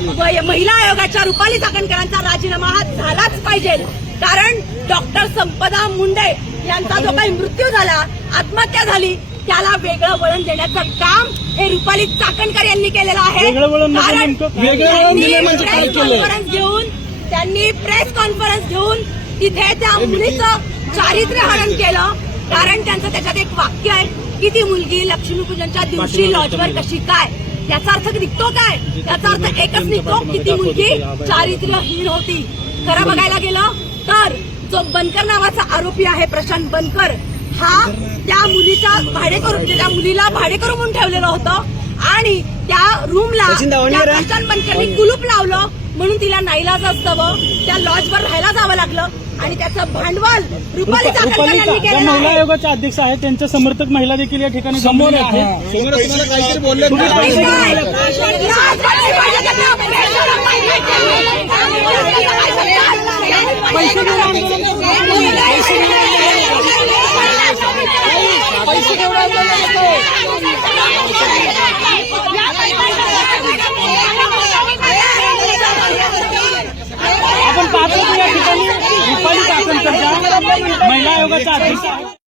महिला आयोगाच्या रुपाली चाकणकरांचा राजीनामा हा झालाच पाहिजे. कारण डॉक्टर संपदा मुंडे यांचा जो काही मृत्यू झाला आत्महत्या झाली त्याला वेगळं वळण देण्याचं काम हे रुपाली चाकणकर यांनी केलेलं आहे. वळण म्हणजे कारण प्रेस? कॉन्फरन्स घेऊन त्यांनी प्रेस कॉन्फरन्स घेऊन तिथे त्या मुलीचं चारित्र्य हनन केलं? कारण त्यांचं त्याच्यात एक वाक्य आहे की ती मुलगी लक्ष्मीपूजनच्या दिवशी लॉजवर कशी काय? याचा अर्थ निघतो काय? याचा अर्थ एकच निघतो की ती मुलगी चारित्र्यहीन होती. खरं बघायला गेलं तर जो बनकर नावाचा आरोपी आहे प्रशांत बनकर हा त्या मुलीच्या भाडेकरू म्हणजे त्या मुलीला भाडेकरू म्हणून ठेवलेलं होतं. आणि त्या रूमला? प्रशांत बनकरनी कुलूप लावलं. म्हणून तिला नाईलाज असतं त्या लॉजवर राहायला जावं लागलं. आणि त्याचं भांडवल रुपाली चाकणकर रुपाली यांनी ज्या केलेलं महिला आहे. आयोगाच्या अध्यक्ष आहेत त्यांच्या समर्थक महिला देखील या ठिकाणी समोर आहेत. समोर 等一下